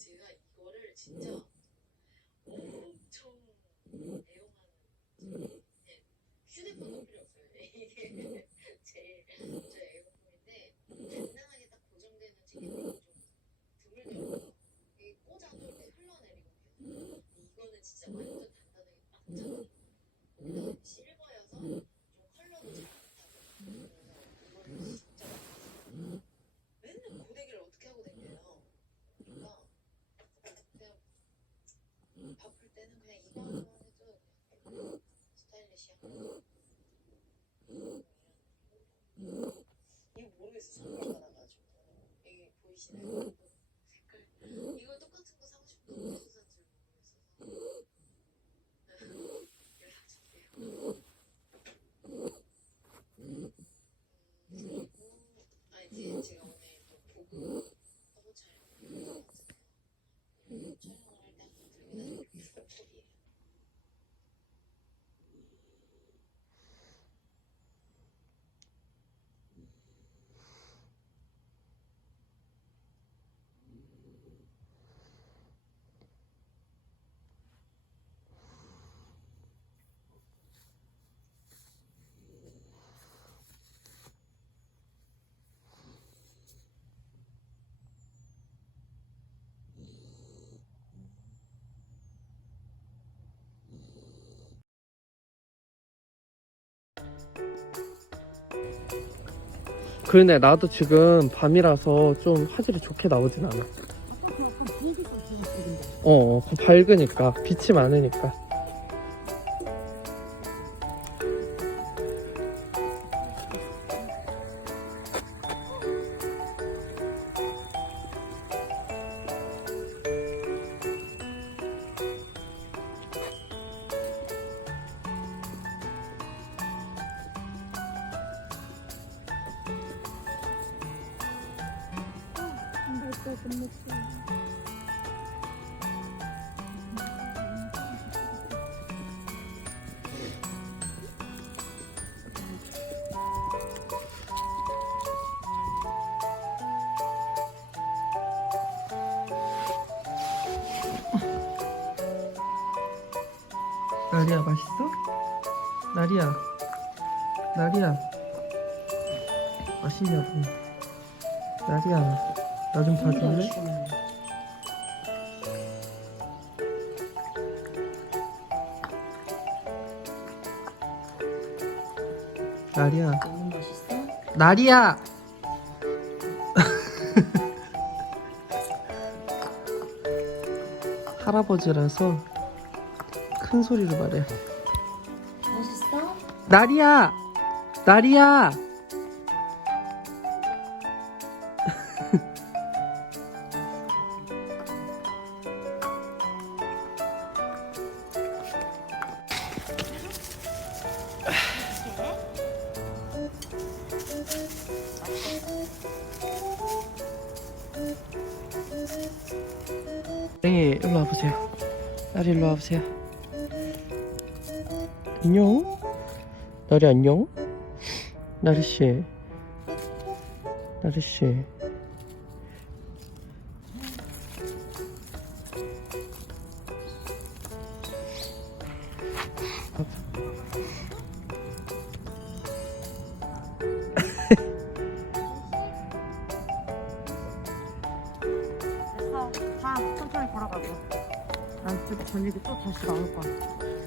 제가 이거를 진짜 엄청 애용하는 휴대폰도 필요 없어요. 이게 제일 애용품인데 단단하게 딱 고정되는 책이 좀 드물더라고요. 이게 꽂아도 이렇게 흘러내리거든요. 이거는 진짜 완전 단단하게 빡 잡아요. 거기다가 실버여서 좀 컬러도 잘 나타나고 그래서 이거는 진짜 많이 맨날 고데기를 어떻게 하고 다녀요. 그러니까 그냥 바쁠 때는 그냥 이거 하나만 해도 그냥 스타일리시한 이거 모르겠어. 선물가 나가지고 이게 보이시나요? 색깔 이거 똑같은 거 사고 싶은데 어디서 샀는지 모르겠어서 연락 줄게요. 아니 제가 오늘 또 보고 하고 촬영을 촬영을 할 때 항상 들고 다니는 폴이에요. 그러네. 나도 지금 밤이라서 좀 화질이 좋게 나오진 않아. 밝으니까 빛이 많으니까. 나리야, 맛있어? 나리야, 나리야, 맛있냐고. 나리야, 나 좀 봐줄래? 나리야, 너무 맛있어? 나리야. 할아버지라서 큰 소리로 말해. 맛있어? 나리야, 나리야. 네, 일로 와보세요. 나리 일로 와보세요. 안녕. 나리 안녕. 나리씨, 나리씨. 다 천천히 걸어가고 난 또 저녁에 또 다시 나올 거야.